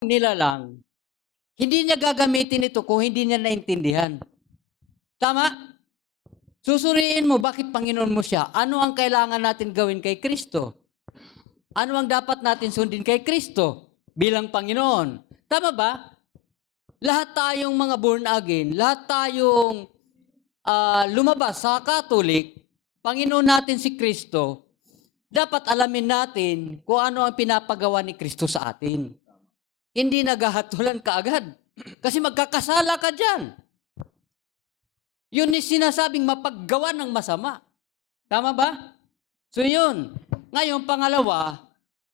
nila lang, hindi niya gagamitin ito kung hindi niya naintindihan. Tama? Susuriin mo, bakit Panginoon mo siya? Ano ang kailangan natin gawin kay Kristo? Ano ang dapat natin sundin kay Kristo bilang Panginoon? Tama ba? Lahat tayong mga born again, lahat tayong lumabas sa Catholic, Panginoon natin si Kristo, dapat alamin natin kung ano ang pinapagawa ni Kristo sa atin. Hindi naghahatulan ka agad. Kasi magkakasala ka dyan. Yun is sinasabing mapaggawa ng masama. Tama ba? So yun. Ngayon, pangalawa,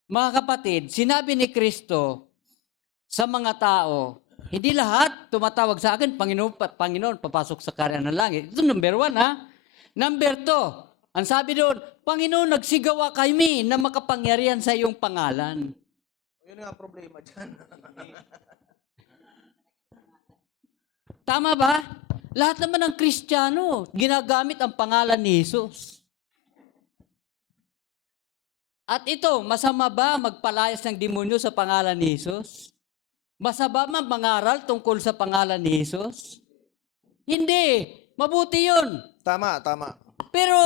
mga kapatid, sinabi ni Kristo sa mga tao, hindi lahat tumatawag sa akin, Panginoon, papasok sa karya ng langit. Ito number 1, ha? Number 2, ang sabi doon, Panginoon, nagsigawa kami na makapangyarihan sa iyong pangalan. Yun nga problema dyan. Tama ba? Lahat naman ng Kristiyano, ginagamit ang pangalan ni Jesus. At ito, masama ba magpalayas ng demonyo sa pangalan ni Jesus? Masama ba mangaral tungkol sa pangalan ni Jesus? Hindi. Mabuti yun. Tama, tama. Pero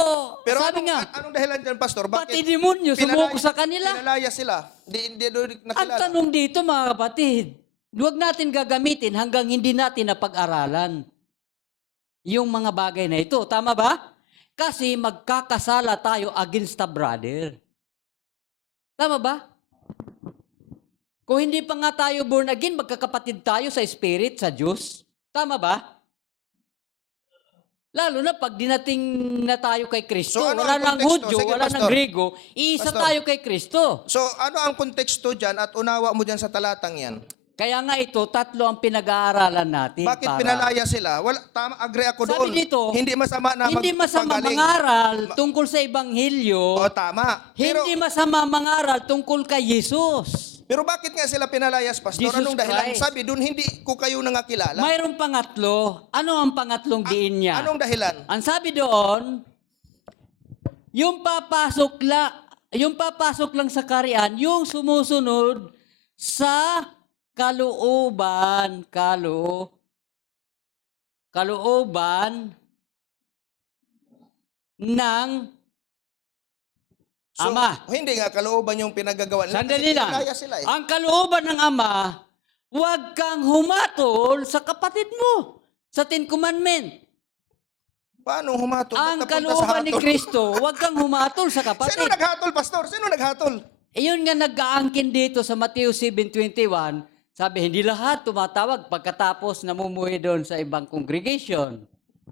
sabi nga, anong dahilan dyan, Pastor? Bakit pati demonyo sumuko sa kanila. pinalaya sila? Hindi doon Ang nakilala. tanong dito, mga kapatid, huwag natin gagamitin hanggang hindi natin napag-aralan yung mga bagay na ito. Tama ba? Kasi magkakasala tayo against a brother. Tama ba? Kung hindi pa nga tayo born again, magkakapatid tayo sa Spirit, sa Diyos. Tama ba? Lalo na pag dinating na tayo kay Kristo, So, ano wala ang nang konteksto? Hudyo, Sige, wala Pastor. nang Grego, iisa Pastor. tayo kay Kristo. So, ano ang konteksto dyan at unawa mo dyan sa talatang yan? Kaya nga ito, tatlo ang pinag-aaralan natin. Bakit pinalaya sila? Wala, tama, agree ako Sabi doon. dito, Hindi masama na hindi masama magpagaling. mangaral tungkol sa Ebanghelyo. O, tama. Hindi masama mangaral tungkol kay Jesus. Pero bakit nga sila pinalayas, Pastor? Jesus Anong dahilan? Christ. Sabi doon, hindi ko kayo nangakilala. Mayroong pangatlo. Ano ang pangatlong diin niya? Anong dahilan? Ang sabi doon, yung papasok lang sa karian, yung sumusunod sa kalooban ng Ama. Hindi nga kalooban yung pinagagawa nila. Sandali Kasi lang. pinalaya sila eh. Ang kalooban ng Ama, huwag kang humatol sa kapatid mo sa Ten Commandment. Paano humatol? Ang Ba't napunta sa kalooban ni hatol? Kristo, huwag kang humatol sa kapatid. Sino naghatol, Pastor? Sino naghatol? Yun nga nag-aangkin dito sa Mateo 7:21, sabi, hindi lahat tumatawag pagkatapos namumuhay doon sa ibang congregation.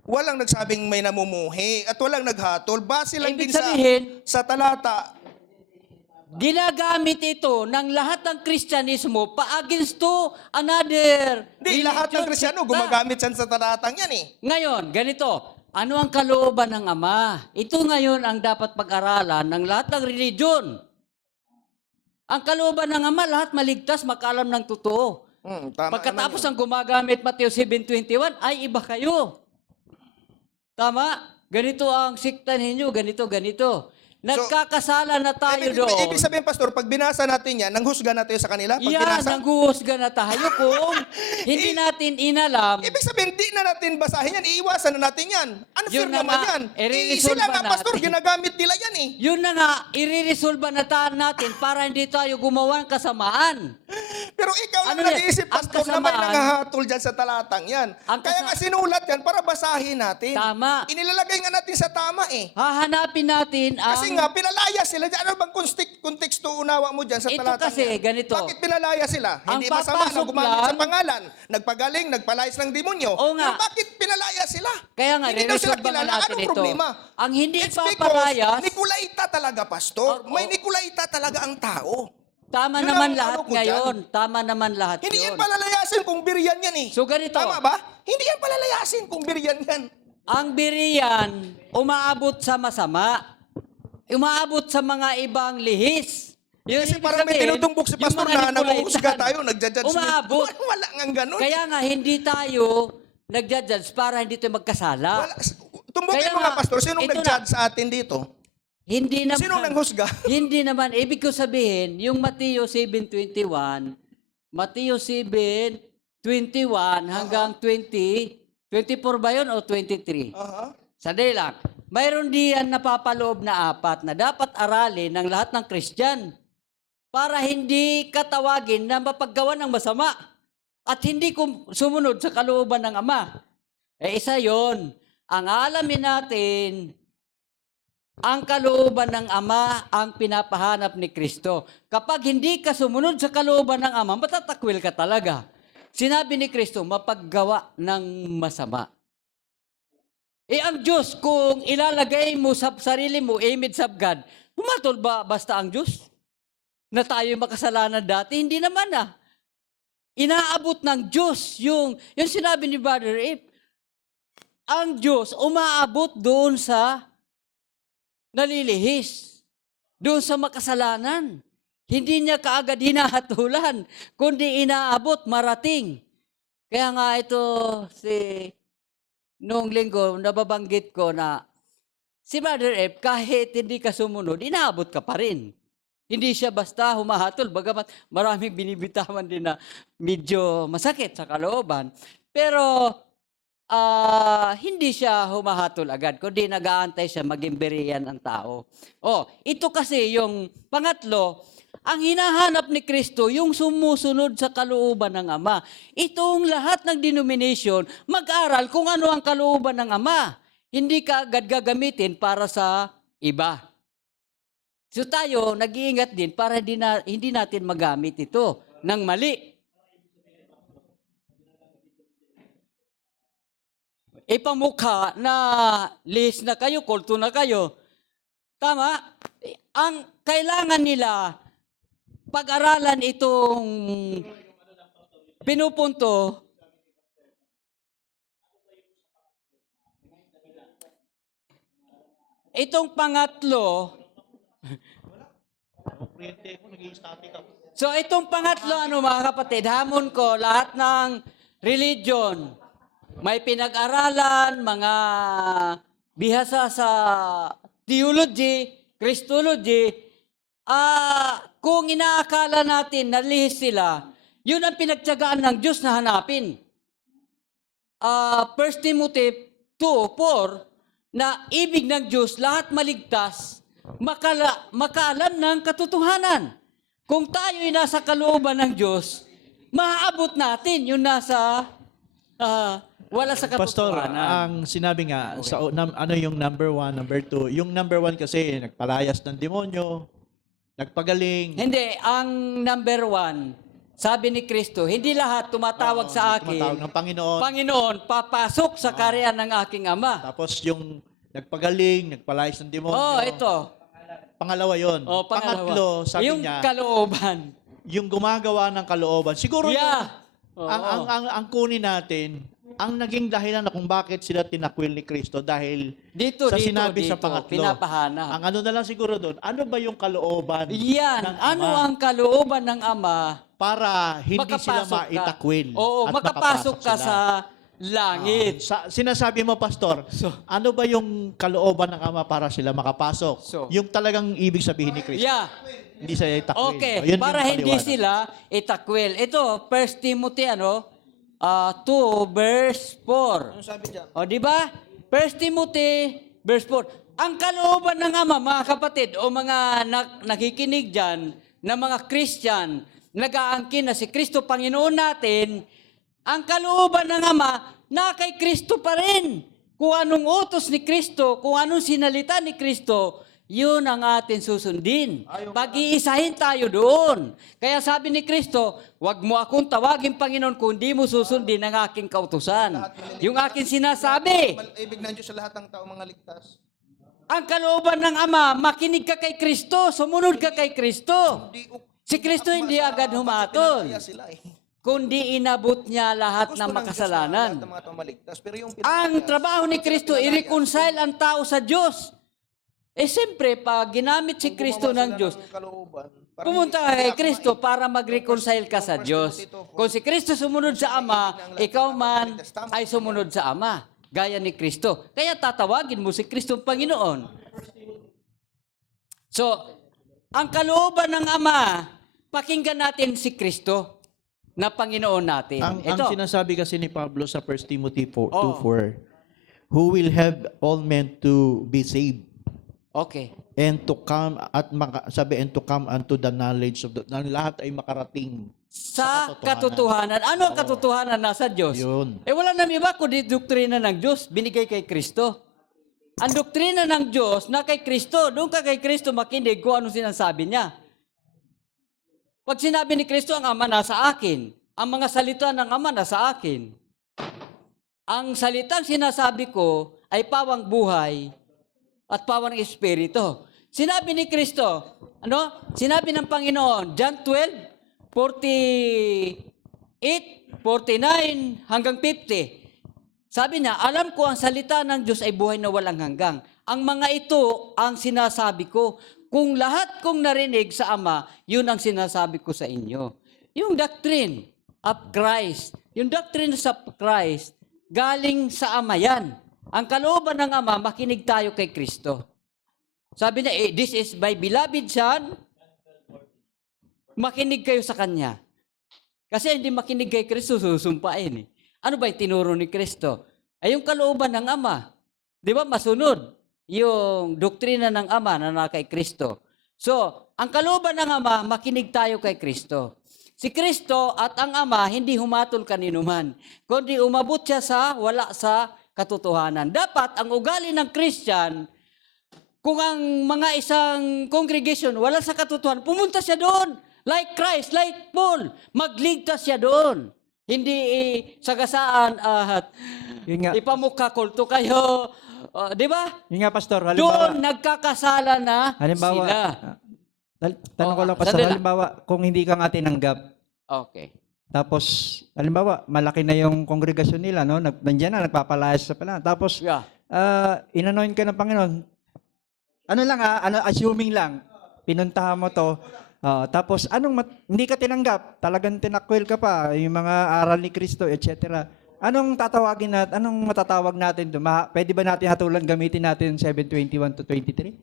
Walang nagsabing may namumuhi at walang naghatol. Base lang Ibig din sabihin, sa talata. ginagamit ito ng lahat ng Kristyanismo pa-against to another. Hindi, lahat ng religion, Kristyano sekta. gumagamit yan sa talatang yan eh. Ngayon, ganito, ano ang kalooban ng Ama? Ito ngayon ang dapat pag-aralan ng lahat ng religion. Ang kalooban ng Ama, lahat maligtas, makalam ng totoo. Tama Pagkatapos naman ang gumagamit Mateo 7:21, ay iba kayo. Tama? Ganito ang sikta ninyo, ganito. Nagkakasala na tayo doon. Ibig sabihin, Pastor, pag binasa natin yan, nanghusga na tayo sa kanila? Pag Yan, binasa, nanghuhusga na tayo kung hindi natin inalam. ibig sabihin, di na natin basahin yan, iiwasan na natin yan. Unfair Yun na naman nga, yan. i-resolve Sila ba nga, Pastor, natin? ginagamit nila yan eh. Yun na nga, iriresolba na natin para hindi tayo gumawa ng kasamaan. Pero ikaw lang Ano yan? nag-iisip, Ang Pastor, na may kasamaan- nangahatol dyan sa talatang yan. Ang Kaya nga sinulat yan para basahin natin. Tama. Inilalagay nga natin sa tama eh. Hahanapin natin ang... Kasi nga, pinalaya sila dyan. Ano bang konteksto unawa mo dyan sa Ito talatang kasi, yan? ganito. Bakit pinalaya sila? Ang Hindi masama na papasok gumamit sa lang- pangalan. Nagpagaling, nagpalayas ng demonyo. Oo nga. Pero bakit pinalaya sila? Kaya nga, Hindi daw sila re-resolve nga kilala. natin Anong ito. problema? Ang hindi It's papalayas... because Nikolaita talaga, Pastor. Oo. May Nikolaita talaga ang tao. Tama Yun naman ang lahat ano ko ngayon. Tama naman lahat Hindi yun. yan palalayasin kung biryan yan eh. So ganito, Tama ba? Hindi yan palalayasin kung biryan yan. ang biriyan, umaabot sa masama. Umaabot sa mga ibang lihis. Yun Kasi ibig parang may sabihin, tinutumbok si yung Pastor mga na Nicolaitan, nanguhusga tayo, nagja-judgment. Umaabot. Wala nga ganun. Kaya nga, hindi tayo nagja-judge para hindi tayo magkasala. Wala. Tumbukin Kaya mo nga, nga, Pastor. Sinong ito nag-judge sa atin dito? Hindi naman. Sinong nanghusga? Hindi naman. Ibig ko sabihin, yung Mateo 7:21, Mateo 7:21 hanggang 24 ba yun o 23? Aha. Sandali lang. Mayroon diyan napapaloob na 4 na dapat aralin ng lahat ng Kristyan para hindi katawagin na mapaggawa ng masama at hindi sumunod sa kalooban ng Ama. Isa yon. Ang alamin natin, ang kalooban ng Ama ang pinapahanap ni Kristo. Kapag hindi ka sumunod sa kalooban ng Ama, matatakwil ka talaga. Sinabi ni Kristo, mapaggawa ng masama. Ang Diyos, kung ilalagay mo sa sarili mo, image of God, pumatol ba basta ang Diyos? Na tayo makasalanan dati? Hindi naman Inaabot ng Diyos yung sinabi ni Brother Ip. Ang Diyos umaabot doon sa nalilihis, doon sa makasalanan. Hindi niya kaagad hinahatulan, kundi inaabot, marating. Kaya nga ito, noong linggo, nababanggit ko na si Brother Ip, kahit hindi ka sumunod, inaabot ka pa rin. Hindi siya basta humahatol, bagamat maraming binibitawan din na medyo masakit sa kalooban. Pero hindi siya humahatol agad, kundi nag-aantay siya maging beriyan ang tao. Ito kasi yung pangatlo, ang hinahanap ni Kristo, yung sumusunod sa kalooban ng Ama. Itong lahat ng denomination, mag-aral kung ano ang kalooban ng Ama. Hindi ka agad gagamitin para sa iba. So tayo, nag-iingat din para hindi natin magamit ito ng mali. Ipamukha na lihis na kayo, kulto na kayo. Tama? Ang kailangan nila, pag-aralan itong pinupunto, itong pangatlo, so itong pangatlo, mga kapatid, hamon ko, lahat ng religion, may pinag-aralan, mga bihasa sa theology, Christology, kung inaakala natin na lihis sila, yun ang pinagtiyagaan ng Diyos na hanapin. 1 Timothy 2:4, na ibig ng Diyos, lahat maligtas, makaalam ng katotohanan. Kung tayo'y nasa kalooban ng Diyos, maaabot natin yung nasa wala sa Pastor, katotohanan. ang sinabi nga, ano yung number 1, number 2? Yung number 1 kasi, nagpalayas ng demonyo, nagpagaling. Hindi, ang number 1, sabi ni Kristo, hindi lahat tumatawag sa akin, Tumatawag ng Panginoon. Panginoon, papasok sa karyan ng aking Ama. Tapos yung nagpagaling, nagpalayas ng demonyo. Ito. Pangalawa yon. Pangalawa. Pangatlo, sabi yung niya, kalooban. yung gumagawa ng kalooban. Siguro Yeah. ang kunin natin, ang naging dahilan na kung bakit sila tinakwil ni Kristo dahil Dito, sinabi sa pangatlo. pinapahanap. Ang ano na lang siguro doon, ano ba yung kalooban Yan, ng ano Ama ang kalooban ng Ama para hindi sila makapasok ka. maitakwil Oo, at makapasok ka sila. sa langit. Sinasabi mo, Pastor, ano ba yung kalooban ng Ama para sila makapasok? Yung talagang ibig sabihin ni Kristo. Yeah. Hindi sila itakwil. Okay, Yun para yung hindi paliwanag. sila itakwil. Ito, 1 Timothy 2 verse 4. Ano sabi dyan? Di ba? 1 Timothy verse 4. Ang kalooban ng Ama, mga kapatid, o mga nakikinig dyan, na mga Christian, nag-aangkin na si Kristo Panginoon natin, ang kalooban ng Ama, na kay Kristo pa rin. Kung anong utos ni Kristo, kung anong sinalita ni Kristo, yun ang atin susundin. Pag-iisahin tayo doon. Kaya sabi ni Kristo, wag mo akong tawagin Panginoon kung di mo susundin ang aking kautusan. Yung aking sinasabi. Ibig ng Diyos sa lahat ng tao mga ligtas. Ang kalooban ng Ama, makinig ka kay Kristo, sumunod ka kay Kristo. Si Kristo hindi agad humatol, Sila, kundi inabot niya lahat ng makasalanan. Lahat ng mga tao maligtas. Pero yung Ang trabaho ni Kristo, i-reconcile ang tao sa Diyos. Siyempre, pag ginamit si Kristo ng Diyos, pumunta ka kay Kristo para mag-reconcile ka sa Diyos. Kung si Kristo sumunod sa Ama, ikaw man ay sumunod sa Ama, gaya ni Kristo. Kaya tatawagin mo si Kristo Panginoon. So, ang kalooban ng Ama, pakinggan natin si Kristo. na Panginoon natin. Ang Ito. sinasabi kasi ni Pablo sa 1 Timothy 4, Oo. 2:4, who will have all men to be saved Okay. and to come and to come unto the knowledge of na lahat ay makarating Sa katotohanan. Ano ang katotohanan? Nasa Diyos. yun. Wala naman iba kundi doktrina ng Diyos, binigay kay Kristo. Ang doktrina ng Diyos na kay Kristo, doon ka kay Kristo makinig kung ano sinasabi niya. Pag sinabi ni Kristo, ang Ama nasa akin, ang mga salita ng Ama nasa akin. Ang salitang sinasabi ko ay pawang buhay at pawang espiritu. Sinabi ni Kristo, Sinabi ng Panginoon, John 12:48, 49 hanggang 50. Sabi niya, alam ko ang salita ng Diyos ay buhay na walang hanggang. Ang mga ito ang sinasabi ko. Kung lahat kong narinig sa Ama, yun ang sinasabi ko sa inyo. Yung doctrine of Christ, yung doctrine sa Christ, galing sa Ama yan. Ang kalooban ng Ama, makinig tayo kay Kristo. Sabi niya, this is my beloved Son, makinig kayo sa Kanya. Kasi hindi makinig kay Kristo, susumpain. Ano ba yung tinuro ni Kristo? Ay yung kalooban ng Ama. Di ba masunod yung doktrina ng Ama na kay Kristo. So, ang kalooban ng Ama, makinig tayo kay Kristo. Si Kristo at ang Ama hindi humatol kaninuman, kundi umabot siya sa wala sa katotohanan. Dapat ang ugali ng Christian, kung ang mga isang congregation wala sa katotohanan, pumunta siya doon. Like Christ, like Paul, magligtas siya doon. Hindi sagasaan at Yun nga. ipamukha kulto kayo. Di ba? Yun nga, Pastor. Doon Halimbawa, nagkakasala na halimbawa sila. tanong ko lang, Pastor. sandali lang. Halimbawa, kung hindi ka nga tinanggap, Okay. tapos, halimbawa, malaki na yung kongregasyon nila, no? Nandiyan na, nagpapalayas sa pala. Tapos, Yeah. inanoin ka ng Panginoon. Ano lang assuming lang, pinuntahan mo to, tapos hindi ka tinanggap, talagang tinakwil ka pa, yung mga aral ni Kristo, etc. Anong matatawag natin doon? Pwede ba natin hatulan, gamitin natin 7:21 to 23?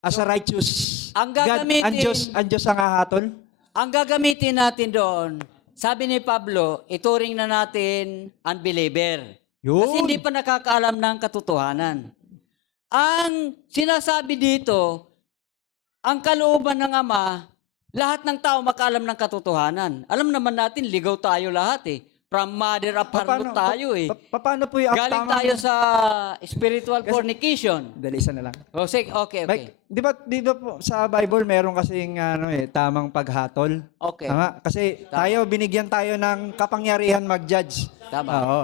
As a righteous Ang God, gagamitin- ang Diyos ang hahatol? Ang gagamitin natin doon, sabi ni Pablo, ituring na natin unbeliever. Yun. Kasi hindi pa nakakaalam ng katotohanan. Ang sinasabi dito, ang kalooban ng Ama, lahat ng tao makaalam ng katotohanan. Alam naman natin, ligaw tayo lahat eh. From mother of harlot tayo eh. Paano po yung Galing tayo sa spiritual fornication. Dali, isa na lang. O, sige, okay. Di ba dito po sa Bible meron kasing tamang paghatol? Okay. Tama? Kasi binigyan tayo ng kapangyarihan mag-judge. Tama. Oo.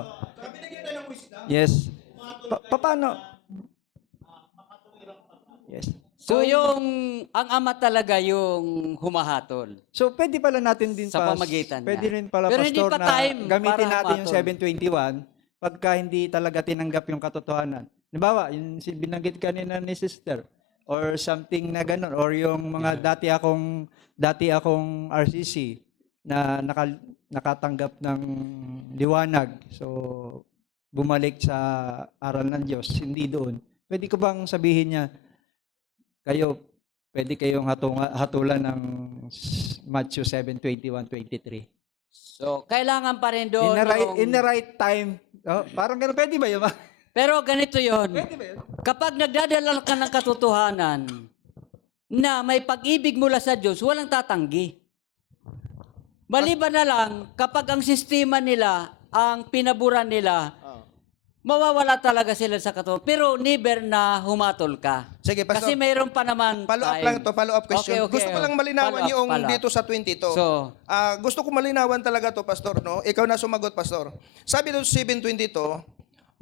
Yes. Paano? Yes. So, ang Ama talaga yung humahatol. So, pwede pala natin din Sa pamagitan pwede niya. rin pala, Pero hindi Pastor, pa na time gamitin para natin yung humatol. 7:21 pagka hindi talaga tinanggap yung katotohanan. Halimbawa, yung binanggit kanina ni sister, or something na gano'n, or yung mga dati akong RCC na nakatanggap ng liwanag. So, bumalik sa aral ng Diyos, hindi doon. Pwede ko bang sabihin niya, pwede kayong hatulan ng Matthew 7:21-23. So, kailangan pa rin doon. In the right time. Oh, parang gano'n. Pwede ba yun? Pero ganito yon. Pwede ba yun? Kapag nagdadala ka ng katotohanan na may pag-ibig mula sa Diyos, walang tatanggi. Maliban na lang, kapag ang sistema nila, ang pinaburan nila, mawawala talaga sila sa katotohanan. Pero never na humatol ka. Sige, Pastor. Kasi mayroon pa naman Follow-up question. Okay. Gusto ko lang malinawan yung dito sa 22. So, Gusto ko malinawan talaga to, Pastor, no? Ikaw na sumagot, Pastor. Sabi doon sa 7:22,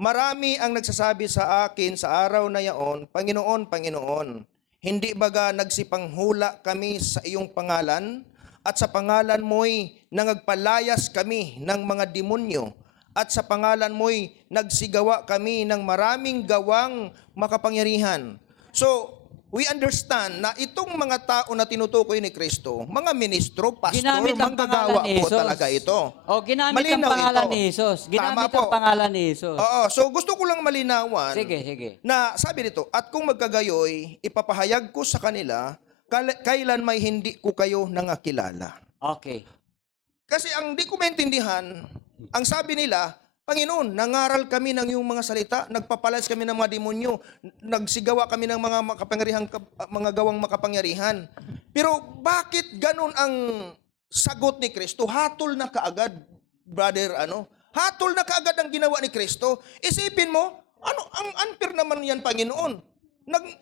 marami ang nagsasabi sa akin sa araw na yaon, Panginoon, Panginoon, hindi baga nagsipanghula kami sa iyong pangalan at sa pangalan mo'y nangagpalayas kami ng mga demonyo at sa pangalan mo'y nagsigawa kami ng maraming gawang makapangyarihan. So, we understand na itong mga tao na tinutukoy ni Kristo, mga ministro, pastor, ginamit ang manggagawa pangalan ni po Jesus. talaga ito. O, ginamit Malinaw ang pangalan ito. ni Jesus. Ginamit Tama po. ang pangalan ni Jesus. Oo, so gusto ko lang malinawan Sige. na sabi nito, at kung magkagayoy, ipapahayag ko sa kanila, kailan may hindi ko kayo nangakilala. Okay. Kasi ang di ko maintindihan, ang sabi nila, Panginoon, nangaral kami ng iyong mga salita, nagpapalas kami ng mga demonyo, nagsigawa kami ng mga gawang makapangyarihan. Pero bakit ganun ang sagot ni Kristo? Hatol na kaagad, brother, hatol na kaagad ang ginawa ni Kristo. Isipin mo, ang unfair naman yan, Panginoon.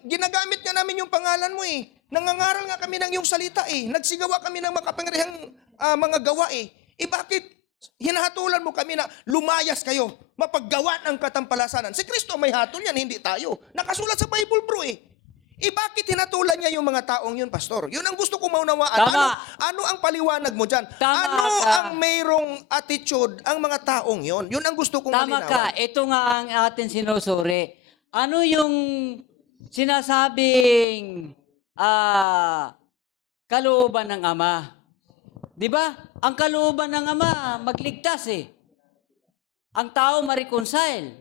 Ginagamit nga namin yung pangalan mo eh. Nangangaral nga kami ng iyong salita eh. Nagsigawa kami ng makapangyarihang mga gawa eh. Bakit hinahatulan mo kami na lumayas kayo, mapaggawa ng katampalasanan? Si Kristo may hatol yan, hindi tayo. Nakasulat sa Bible, bro eh. Bakit hinatulan niya yung mga taong yun, Pastor? Yun ang gusto kong maunawaan. Tama. Ano ang paliwanag mo dyan? Tama Ano ka. ang mayroong attitude ang mga taong yun? Yun ang gusto kong Tama ka. malinawan. Ito nga ang atin sinusuri. Ano yung sinasabing kalooban ng Ama? Di ba? Ang kalooban ng Ama, magligtas eh. Ang tao ma-reconcile.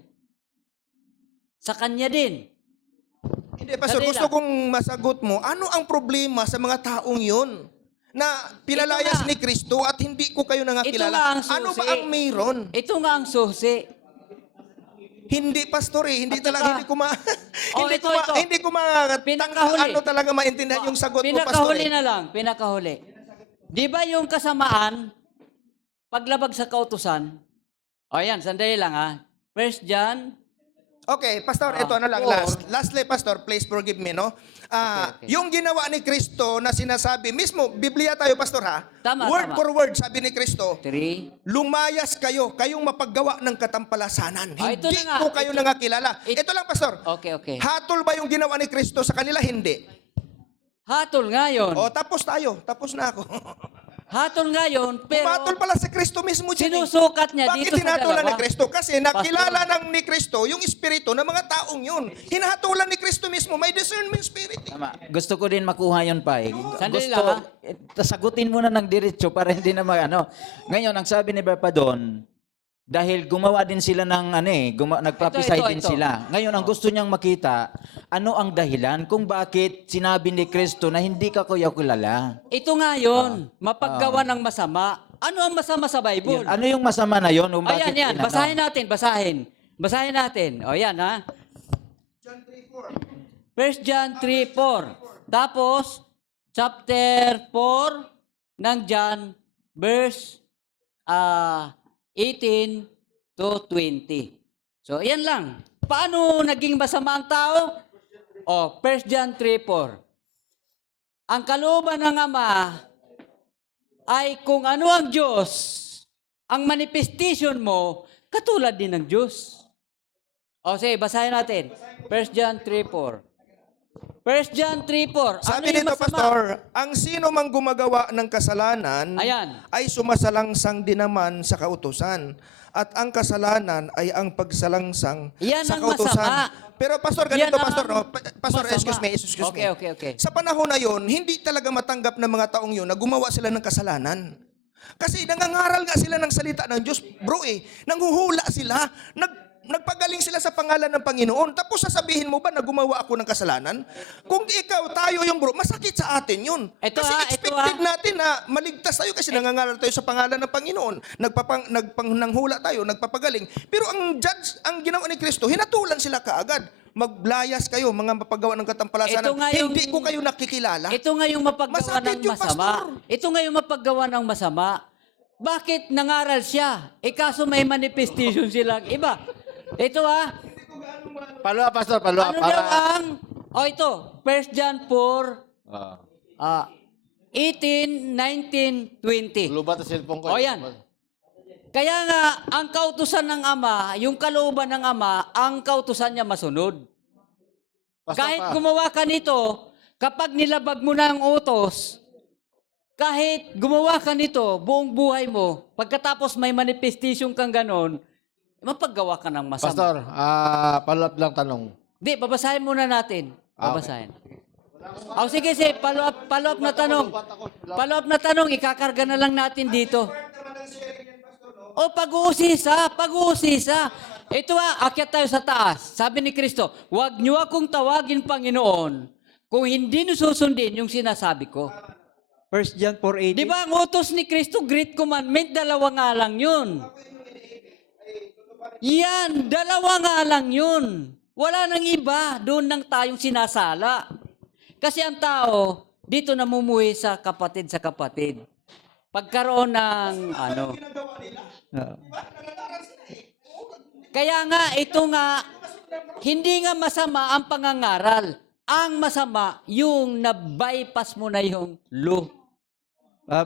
Sa Kanya din. Hindi, Pastor, Sandali gusto lang. kong masagot mo, ano ang problema sa mga taong yun? Na pinalayas Ito nga. ni Kristo at hindi ko kayo Ito nga nangakilala. ang susi. Ano ba ang mayroon? Ito nga ang susi. Hindi, Pastor eh. Hindi At talaga, saka- hindi ko ma... Oh, hindi, ito, ko ma ito. hindi ko ma... Pinakahuli. Ano talaga maintindihan yung sagot mo, Pastor Pinakahuli eh. na lang, pinakahuli. Di ba yung kasamaan, paglabag sa kautusan, o yan, sandali lang ha. 1 John, Okay, Pastor, ito na lang. Lastly, Pastor, please forgive me, no? Okay. Yung ginawa ni Kristo na sinasabi, mismo, Biblia tayo, Pastor, ha? Tama, Word tama. for word, sabi ni Kristo, 3. lumayas kayo, kayong mapaggawa ng katampalasanan. Ito Hindi na nga. ko kayo nangakilala. Ito lang, Pastor. Okay. Hatol ba yung ginawa ni Kristo sa kanila? Hindi. Hatol nga yun. O, tapos tayo. Tapos na ako. Hatol nga yun, pero Hatol pala si Kristo mismo dyan. sinusukat niya Bakit dito sa hinatulan ni dalawa. Kristo? Kasi nakilala ng ni Kristo yung espiritu ng mga taong yun. Hinahatulan ni Kristo mismo. May discernment spirit. Tama. Gusto ko din makuha yun pa eh. Sandali Gusto, lang, sagutin mo na ng diretso para hindi na ano. Ngayon, ang sabi ni Papa doon, dahil gumawa din sila ng nagprophesy Ito. din sila. Ngayon, ang gusto niyang makita, ano ang dahilan kung bakit sinabi ni Kristo na hindi ka kuya kilala? Ito nga yun, mapaggawa ng masama. Ano ang masama sa Bible? Yun. Ano yung masama na yun? Kung bakit Ayan, inano? basahin natin, Basahin natin. O yan ha. 1 John 3:4. Tapos, chapter 4 ng John, verse 18 to 20. So, yan lang. Paano naging masama ang tao? O, 1 John 3:4. Ang kalooban ng Ama ay kung ano ang Diyos, ang manifestation mo, katulad din ng Diyos. O, sige, basahin natin. 1 John 3:4. 1 John 3:4. Sabi ano yung nito, masama? Pastor, ang sino mang gumagawa ng kasalanan Ayan. ay sumasalangsang din naman sa kautusan. At ang kasalanan ay ang pagsalangsang Yan sa ang kautusan. masama. Pero Pastor, Yan ganito ang Pastor, no? Pastor, masama. excuse me. Okay. Sa panahon na yon, hindi talaga matanggap ng mga taong yun na gumawa sila ng kasalanan. Kasi nangangaral nga sila ng salita ng Diyos, bro eh. Nanghuhula sila, nagpagaling sila sa pangalan ng Panginoon. Tapos sasabihin mo ba na gumawa ako ng kasalanan? Kung ikaw, tayo yung bro, masakit sa atin yun. Ito kasi ha, ito expected ha. natin na maligtas tayo kasi nangangaral tayo sa pangalan ng Panginoon. Nagpanghula tayo, nagpapagaling. Pero ang ginawa ni Kristo, hinatulan sila kaagad. Maglayas kayo, mga mapagawa ng katampalasanan. Ito nga yung- Hindi ko kayo nakikilala. Ito nga yung mapaggawa Masakit ng yung masama. pastor. Ito nga yung mapaggawa ng masama. Bakit nangaral siya? Kaso may manifestation silang iba. Ito ha. Follow up, Pastor. Follow up. Ano daw ang... ito. 1 John 4, 18, 19, 20. Lubat sa cellphone ko. O yan. Kaya nga, ang kautusan ng Ama, yung kalooban ng Ama, ang kautusan niya masunod. Pastor Kahit pa. gumawa ka nito, kapag nilabag mo na ang utos, kahit gumawa ka nito, buong buhay mo, pagkatapos may manifestation kang ganon, mapaggawa ka ng masama. Pastor, follow up lang tanong. Di, babasahin muna natin. Babasahin. Sige, follow up na tanong. Follow up na tanong, ikakarga na lang natin dito. Pag-uusisa. Ito akyat tayo sa taas. Sabi ni Kristo, huwag niyo akong tawagin Panginoon kung hindi niyo susundin yung sinasabi ko. 1 John 4:18. Di ba ang utos ni Kristo, great commandment, dalawa nga lang yun. Yan, dalawa nga lang yun. Wala nang iba, doon nang tayong sinasala. Kasi ang tao, dito namumuhi sa kapatid. Pagkaroon ng Oo. Kaya nga, ito nga, hindi nga masama ang pangangaral. Ang masama, yung na-bypass mo na yung law.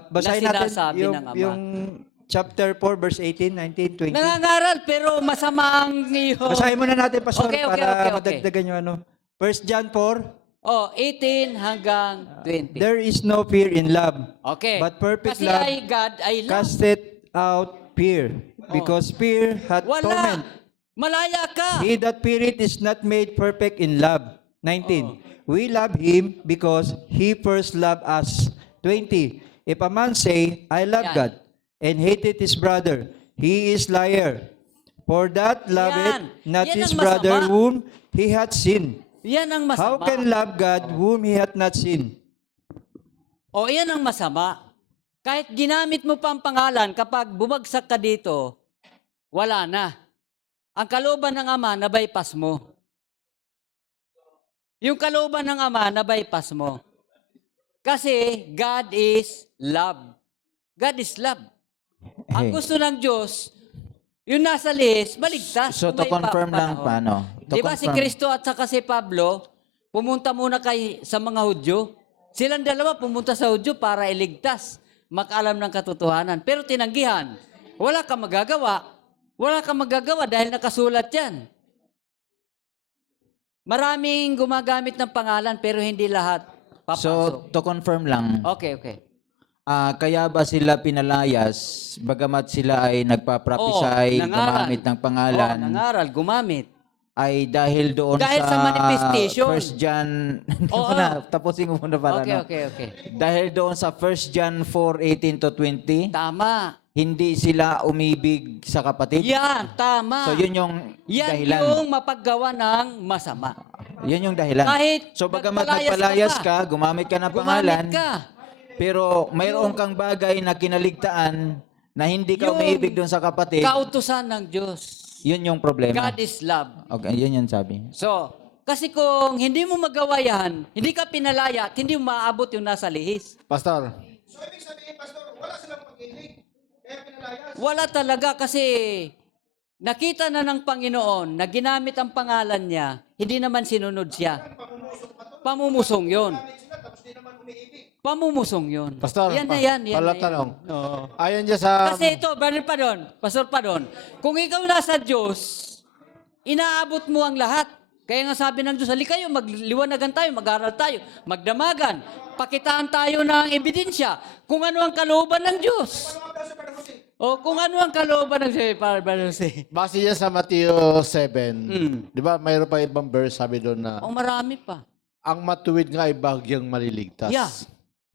Basahin Na natin sinasabi ng Ama. yung chapter 4, verse 18, 19, 20. Nangangaral, pero masama ang iyo. Basahin muna natin, Pastor, Okay. para madagdagan yung ano. 1 John 4, 18 hanggang 20. there is no fear in love, Okay. but perfect Kasi love God, I love. casteth out fear, because fear hath torment. Wala. Malaya ka. He that feareth is not made perfect in love. 19. We love him because he first loved us. 20. If a man say, I love Yan. God, and hateth his brother, he is liar. For that loveth Yan. not Yan his ang brother masama. whom he hath sinned. Yan ang How masama. can love God whom he hath not sinned? O yan ang masama. Kahit ginamit mo pa ang pangalan, kapag bumagsak ka dito, wala na. Ang kalooban ng Ama, na-bypass mo. Yung kalooban ng Ama, na-bypass mo. Kasi God is love. God is love. Ang gusto ng Diyos, yung nasa list, maligtas. So kung to may confirm lang panahon. paano? To Di ba si confirm. Kristo at saka si Pablo, pumunta muna sa mga Hudyo. Silang dalawa pumunta sa Hudyo para iligtas, makaalam ng katotohanan. Pero tinanggihan. Wala kang magagawa. Wala kang magagawa dahil nakasulat yan. Maraming gumagamit ng pangalan pero hindi lahat papasok. So to confirm lang, Okay. kaya ba sila pinalayas bagamat sila ay nagpa-prophesy, nangaral. gumamit ng pangalan, Nangaral, gumamit. ay dahil doon Dahil sa manifestation. 1 John, hindi Oo. mo na, tapusin mo muna para Okay. Dahil doon sa 1 John 4:18 to 20, Tama. hindi sila umibig sa kapatid. Yan, tama. So yun yung Yan dahilan. yung mapaggawa ng masama. Yun yung dahilan. Kahit So bagamat nagpalayas nagpalayas ka ka, gumamit ka ng pangalan, Gumamit ka. pero mayroon kang bagay na kinaligtaan na hindi ka Yung umiibig doon sa kapatid, Kautusan ng Diyos. yun yung problema. God is love. Okay, yun yung sabi. So, kasi kung hindi mo magawa yan, hindi ka pinalaya at hindi mo maaabot yung nasa lihis. Pastor, So, ibig sabihin, Pastor, wala silang pag-ibig. Kaya pinalayas. Wala talaga kasi nakita na ng Panginoon na ginamit ang pangalan niya, hindi naman sinunod siya. Pamumusong yun. Pamumusong yun. Pastor, Yan na yan. follow-up tanong. Oo. Ayon dyan sa... Kasi ito, Pastor Padon, kung ikaw nasa Diyos, inaabot mo ang lahat. Kaya nga sabi ng Diyos, halika kayo, magliwanagan tayo, mag-aral tayo, magdamagan, pakitaan tayo ng ebidensya kung ano ang kalooban ng Diyos. O kung ano ang kalooban ng Diyos. Base yan sa Matthew 7. Mm. Di ba, mayroon pa ibang verse, sabi doon na, O marami pa. ang matuwid nga ay bagyang maliligtas. Yeah.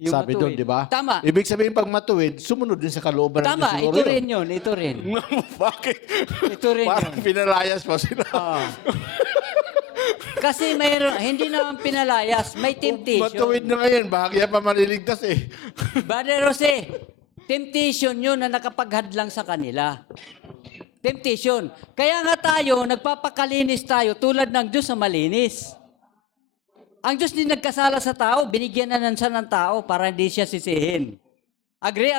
Yung Sabi doon, matuwid. di ba? Tama. Ibig sabihin, pag matuwid, sumunod din sa kalooban ng Tama, Diyos. ito rin yun, ito rin. Bakit? Ito rin Parang yun. pinalayas pa sila. Oo. Kasi mayroon, hindi naman pinalayas, may temptation. Matuwid na ngayon, bahagya pa maliligtas eh. Brother Jose, temptation yun na nakapaghadlang sa kanila. Temptation. Kaya nga tayo, nagpapakalinis tayo tulad ng Diyos na malinis. Ang Diyos din nagkasala sa tao, binigyan na siya ng tao para hindi siya sisihin. Agree?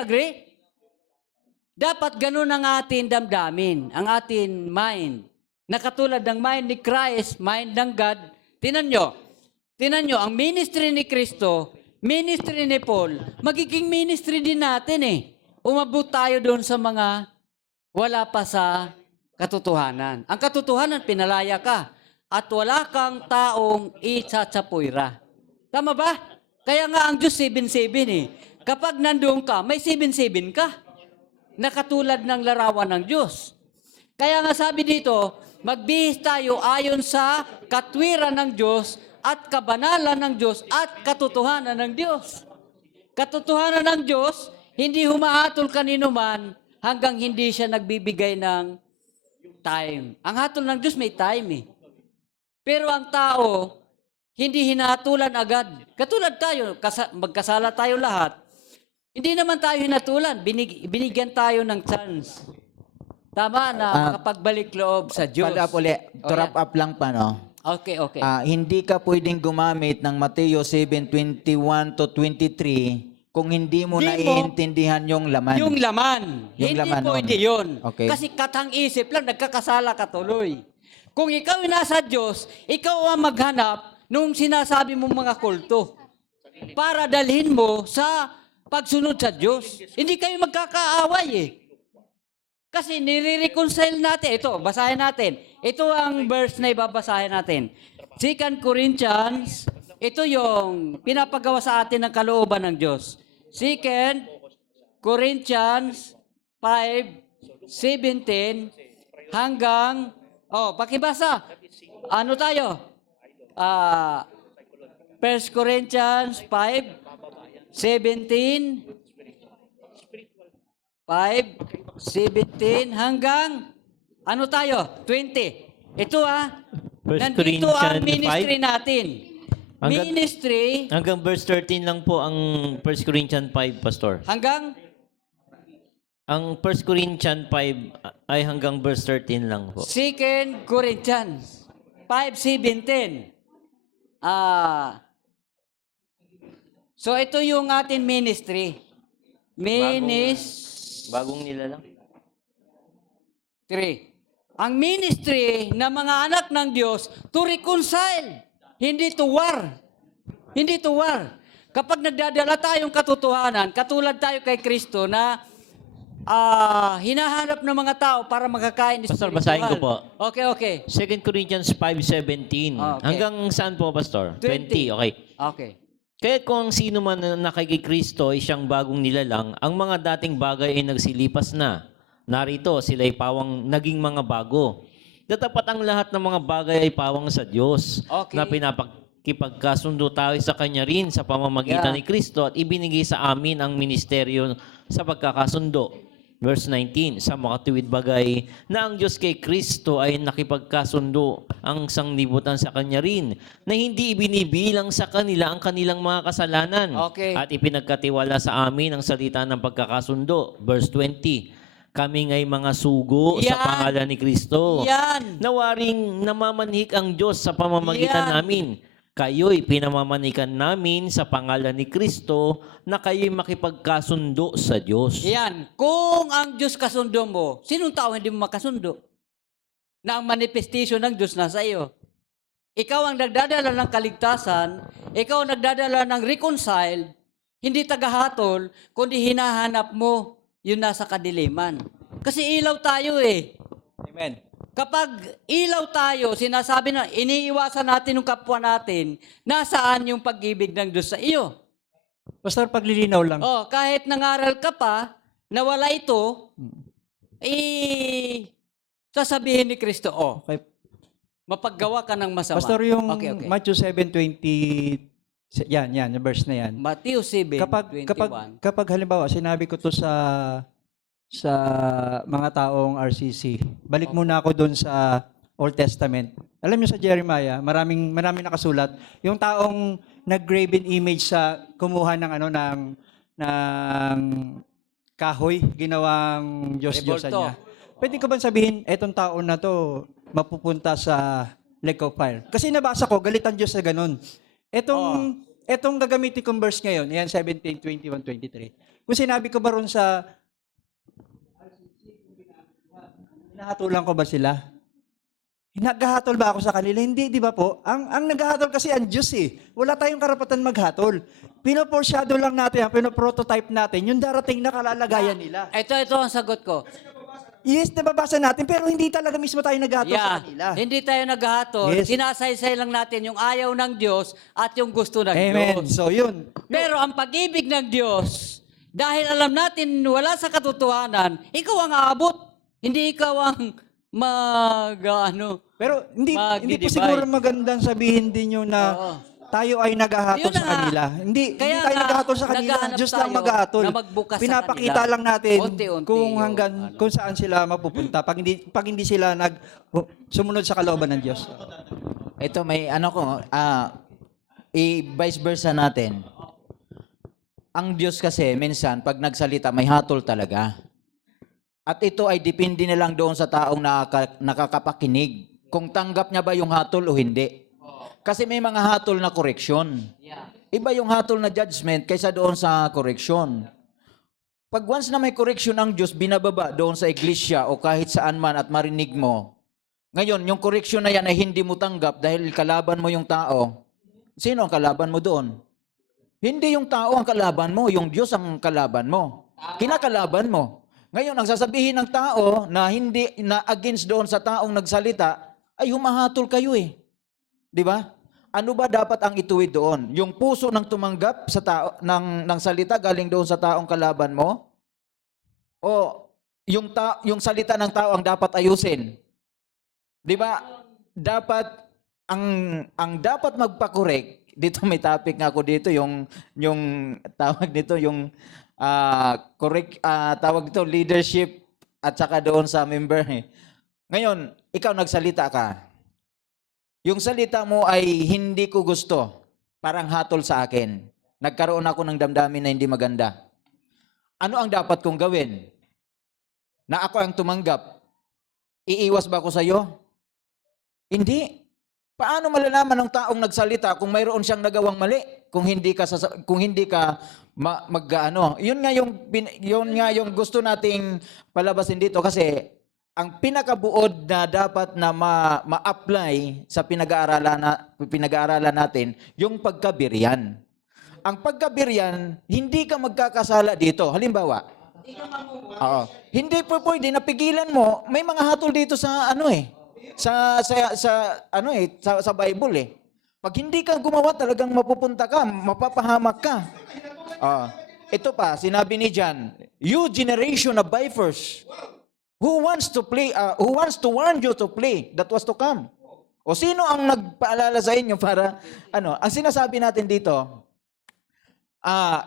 Dapat ganun ang ating damdamin, ang ating mind. Na katulad ng mind ni Christ, mind ng God. Tinan nyo, ang ministry ni Kristo, ministry ni Paul, magiging ministry din natin eh. Umabot tayo doon sa mga wala pa sa katotohanan. Ang katotohanan, pinalaya ka. At wala kang taong itsatsapuyra. Tama ba? Kaya nga ang Diyos 7-7 eh. Kapag nandoon ka, may 7-7 ka. Na katulad ng larawan ng Diyos. Kaya nga sabi dito, magbihis tayo ayon sa katwiran ng Diyos at kabanalan ng Diyos at katotohanan ng Diyos. Katotohanan ng Diyos, hindi humahatol kanino man hanggang hindi siya nagbibigay ng time. Ang hatol ng Diyos may time eh. Pero ang tao, hindi hinatulan agad. Katulad tayo, magkasala tayo lahat. Hindi naman tayo hinatulan. Binigyan tayo ng chance. Tama na makapagbalik loob sa Diyos. Pala uli, to O, wrap up lang pa, no? Okay, okay. Hindi ka pwedeng gumamit ng Mateo 7:21 to 23 kung hindi mo Hindi mo- naiintindihan yung laman. Yung laman. Yung Hindi laman pwede nun. yun. Okay. Kasi katang-isip lang, nagkakasala ka tuloy. Kung ikaw ay nasa Diyos, ikaw ang maghanap nung sinasabi mong mga kulto para dalhin mo sa pagsunod sa Diyos. Hindi kayo magkakaaway eh. Kasi nire-reconcile natin. Ito, basahin natin. Ito ang verse na ibabasahin natin. 2 Corinthians, ito yung pinapagawa sa atin ng kalooban ng Diyos. 2 Corinthians 5:17 hanggang, pakibasa. Ano tayo? 1 Corinthians 5:17 5:17 hanggang ano tayo? 20. Ito First nandito ang Corinthians ministry 5. natin. Hanggang- Ministry Hanggang verse 13 lang po ang 1 Corinthians 5, Pastor. hanggang Ang 1 Corinthians 5 ay hanggang verse 13 lang po. 2 Corinthians 5:17. So ito yung ating ministry. Bagong nila lang. 3. Ang ministry ng mga anak ng Diyos to reconcile, hindi to war. Hindi to war. Kapag nagdadala tayong katotohanan, katulad tayo kay Kristo na hinahanap ng mga tao para makakain Pastor, spiritual. basahin ko po. Okay. 2 Corinthians 5:17. Okay. Hanggang saan po, Pastor? 20. Okay. Okay. Kaya kung ang sino man na nakikikristo ay siyang bagong nilalang, ang mga dating bagay ay nagsilipas na. Narito, sila ay pawang naging mga bago. Datapat ang lahat ng mga bagay ay pawang sa Diyos Okay. na pinapakipagkasundo tayo sa Kanya rin sa pamamagitan Yeah. ni Kristo at ibinigay sa amin ang ministeryo sa pagkakasundo. Verse 19, sa makatuwid bagay na ang Diyos kay Kristo ay nakipagkasundo ang sanglibutan sa Kanya rin na hindi ibinibilang sa kanila ang kanilang mga kasalanan Okay. at ipinagkatiwala sa amin ang salita ng pagkakasundo. Verse 20, kami nga'y mga sugo sa Yan. pangalan ni Kristo. Yan. Nawaring namamanhik ang Diyos sa pamamagitan Yan. namin. Kayo'y pinamamanikan namin sa pangalan ni Kristo na kayo'y makipagkasundo sa Diyos. Yan. Kung ang Diyos kasundo mo, sinong tao hindi mo makasundo? Na ang manifestation ng Diyos nasa iyo. Ikaw ang nagdadala ng kaligtasan, ikaw ang nagdadala ng reconcile, hindi tagahatol, kundi hinahanap mo yung nasa kadiliman. Kasi ilaw tayo eh. Amen. Kapag ilaw tayo, sinasabi na, iniiwasan natin yung kapwa natin, nasaan yung pag-ibig ng Diyos sa iyo? Pastor, paglilinaw lang. Kahit nangaral ka pa, na wala ito, sasabihin ni Kristo, Okay. mapaggawa ka ng masama. Pastor, yung Okay. Matthew 7:20, yan, yung verse na yan. Matthew 7, Kapag 21. kapag halimbawa sinabi ko to sa mga taong RCC, balik muna ako doon sa Old Testament. Alam niyo sa Jeremiah, maraming nakasulat, yung taong nag-graven image sa kumuha ng ng kahoy, ginawang Diyos-Diyosan Revolto. niya. Pwede ko bang sabihin, etong tao na to mapupunta sa lake of fire? Kasi nabasa ko, galit ang Diyos sa ganun. Etong gagamitin kong verse ngayon, yan 17, 21, 23. Kung sinabi ko ba ron sa hinahatulan ko ba sila? Naghahatol ba ako sa kanila? Hindi, di ba po? Ang naghahatol kasi ang Diyos eh. Wala tayong karapatan maghatol. Pinoforeshadow lang natin, pinoprototype natin, yung darating na kalalagayan nila. Ito ang sagot ko. Yes, nababasa natin, pero hindi talaga mismo tayo naghahatol sa kanila. Hindi tayo naghahatol. Yes. Sinasaysay lang natin yung ayaw ng Diyos at yung gusto ng Amen. Diyos. So yun. Pero ang pag-ibig ng Diyos, dahil alam natin wala sa katotohanan, ikaw ang aabot. Hindi ikaw ang Pero hindi po Mag-divide. siguro magandang sabihin din yun na Oo. tayo ay naghahatol Yun na sa nga. kanila. Hindi Kaya tayo nga, naghahatol sa kanila. naghahanap Diyos lang tayo maghahatol. na magbukas sa Pinapakita kanila. lang natin Unti-unti kung yung, hanggang kung saan sila mapupunta pag hindi sila sumunod sa kalooban ng Diyos. Ito may vice versa natin. ang Diyos kasi minsan pag nagsalita may hatol talaga. At ito ay depende na lang doon sa taong nakakapakinig. Kung tanggap niya ba yung hatol o hindi. Kasi may mga hatol na koreksyon. Iba yung hatol na judgment kaysa doon sa koreksyon. Pag once na may koreksyon ang Diyos, binababa doon sa iglesia o kahit saan man at marinig mo. Ngayon, yung koreksyon na yan ay hindi mo tanggap dahil kalaban mo yung tao. Sino ang kalaban mo doon? Hindi yung tao ang kalaban mo, yung Diyos ang kalaban mo. Kinakalaban mo. Ngayon, ang sasabihin ng tao na hindi na against doon sa taong nagsalita, ay humahatol kayo eh. Di ba? Ano ba dapat ang ituwid doon? Yung puso ng tumanggap sa tao ng salita galing doon sa taong kalaban mo? O yung salita ng tao ang dapat ayusin? Di ba? Dapat ang dapat magpakorek, dito may topic nga ako dito yung tawag nito yung tawag dito leadership at saka doon sa member. Ngayon, ikaw nagsalita ka. Yung salita mo ay hindi ko gusto. Parang hatol sa akin. Nagkaroon ako ng damdamin na hindi maganda. Ano ang dapat kong gawin? Na ako ang tumanggap. Iiwas ba ako sa iyo? Hindi. Paano malalaman ng taong nagsalita kung mayroon siyang nagawang mali? Kung hindi ka yun nga yung gusto nating palabasin dito kasi ang pinakabuod na dapat na ma-apply sa pinag-aaralan natin, yung pagkabiryan. Ang pagkabiryan, hindi ka magkakasala dito. Halimbawa, hindi po pwede napigilan mo, may mga hatol dito sa sa Bible eh. Pag hindi ka gumawa, talagang mapupunta ka, mapapahamak ka. Ito pa, sinabi ni John, you generation of vipers, who wants to warn you to play that was to come? O sino ang nagpaalala sa inyo para, ang sinasabi natin dito,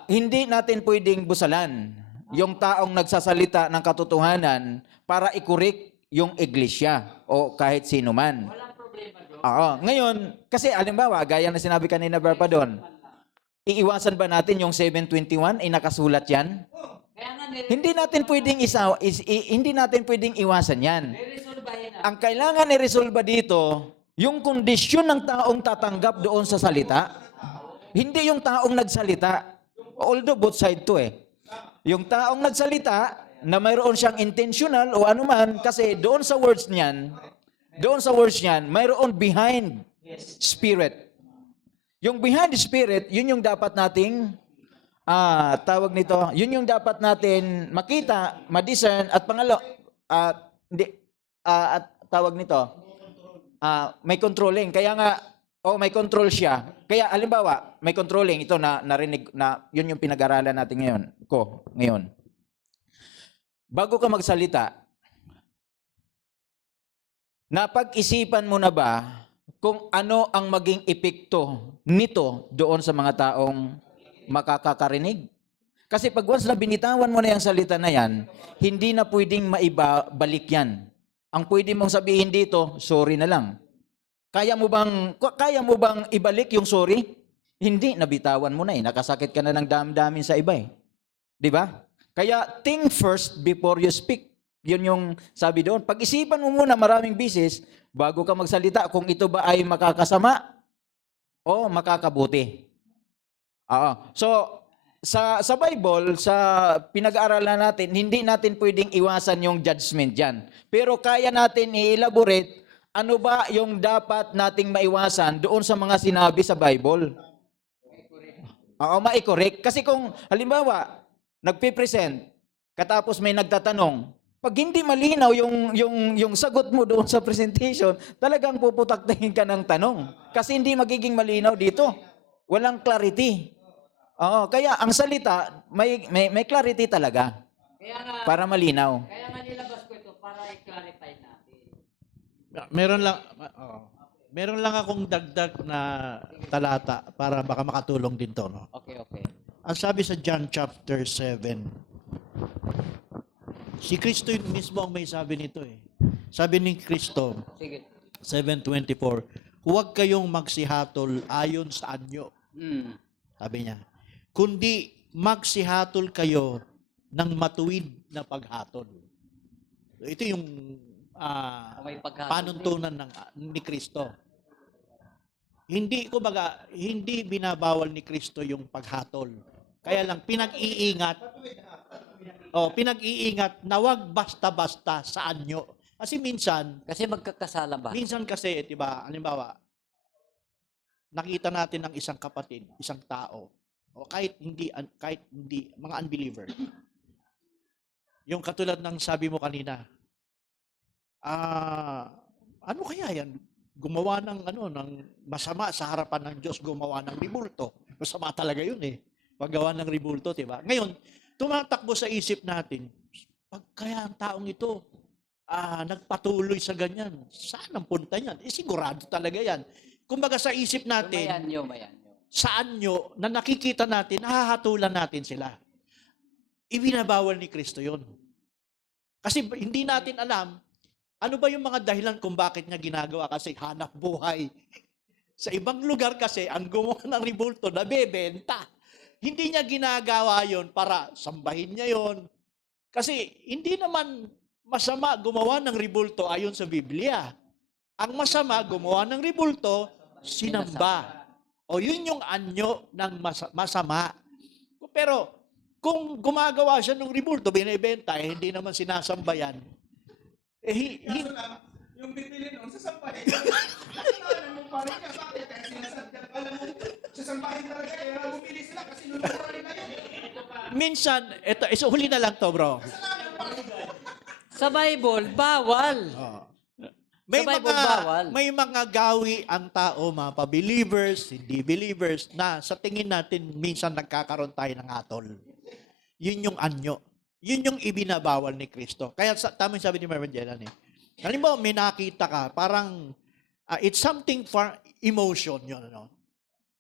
hindi natin pwedeng busalan yung taong nagsasalita ng katotohanan para ikurik yung iglesia o kahit sino man. Ngayon, kasi alimbawa, gaya na sinabi kanina Barpa doon, iiwasan ba natin yung 721? Nakasulat yan? Hindi natin pwedeng iwasan yan. Ang kailangan i-resolve dito, yung kondisyon ng taong tatanggap doon sa salita, hindi yung taong nagsalita. Although both side to eh. Yung taong nagsalita, na mayroon siyang intentional o anuman, kasi doon sa words niyan, mayroon behind spirit. Yung behind spirit, yun yung dapat nating tawag nito, yun yung dapat natin makita, ma-discern, at pangalo, at tawag nito, may controlling. Kaya nga, may control siya. Kaya, halimbawa, may controlling. Ito na narinig, na yun yung pinag-aralan natin ngayon. Bago ka magsalita, napag-isipan mo na ba kung ano ang maging epekto nito doon sa mga taong makakarinig? Kasi pag once na binitawan mo na yung salita na yan, hindi na pwedeng maibalik yan. Ang pwede mong sabihin dito, sorry na lang. Kaya mo bang ibalik yung sorry? Hindi, nabitawan mo na eh. Nakasakit ka na ng damdamin sa iba eh. Di ba? Kaya think first before you speak. Yun yung sabi doon. Pag-isipan mo muna maraming bisis bago ka magsalita kung ito ba ay makakasama o makakabuti. So, sa Bible, sa pinag-aaralan natin, hindi natin pwedeng iwasan yung judgment dyan. Pero kaya natin i-elaborate ano ba yung dapat nating maiwasan doon sa mga sinabi sa Bible. Ma-correct. Kasi kung, halimbawa, nagpipresent, katapos may nagtatanong, pag hindi malinaw yung sagot mo doon sa presentation, talagang puputaktahin ka ng tanong. Kasi hindi magiging malinaw dito. Walang clarity. Kaya ang salita, may clarity talaga. Para malinaw. Kaya nga nilabas ko ito para i-clarify natin. Meron lang akong dagdag na talata para baka makatulong din to. No? Okay. Ang sabi sa John chapter 7, si Kristo mismo ang may sabi nito eh. Sabi ni Kristo, 7:24, huwag kayong magsihatol ayon sa anyo. Sabi niya, kundi magsihatol kayo ng matuwid na paghatol. Ito yung May paghatol. panuntunan ni Kristo. Hindi binabawal ni Kristo yung paghatol. Kaya lang pinag-iingat na wag basta-basta sa anyo. Kasi minsan Kasi magkakasala ba? kasi, 'di ba, halimbawa, nakita natin ng isang kapatid, isang tao, o kahit hindi mga unbeliever. Yung katulad ng sabi mo kanina, ano kaya yan? Gumawa ng masama sa harapan ng Diyos, gumawa ng ribulto. Masama talaga yun eh. Paggawa ng ribulto, 'di ba? Ngayon, tumatakbo sa isip natin, pag kaya ang taong ito nagpatuloy sa ganyan, saan ang punta niyan? Sigurado talaga yan. Kumbaga sa isip natin, Mayan nyo. saan nyo, na nakikita natin, nahahatulan natin sila. Ibinabawal ni Kristo yun. Kasi hindi natin alam, ano ba yung mga dahilan kung bakit niya ginagawa? Kasi hanap buhay. Sa ibang lugar kasi, ang gumawa ng ribulto, nabebenta. Hindi niya ginagawa yon para sambahin niya yon. Kasi hindi naman masama gumawa ng ribulto ayon sa Biblia. Ang masama, gumawa ng ribulto, sinamba. O yun yung anyo ng masama. Pero kung gumagawa siya ng ribulto, binibenta, hindi naman sinasambayan. Yung bibili nun, sasampahin. Nakatanan mo pa rin niya. Bakit? Kaya sinasadya. Alam mo, sasampahin talaga. Kaya bumili sila kasi lulura rin na yun. Minsan, huli na lang to, bro. Sa Bible, bawal. May Sa Bible, bawal. may mga gawi ang tao, mga pa-believers, hindi believers, na sa tingin natin minsan nagkakaroon tayo ng hatol. Yun yung anyo. Yun yung ibinabawal ni Kristo. Kaya tama yung sabi ni Marvin Jellan eh. Halimbawa, may nakita ka, parang it's something for emotion yun. Ano?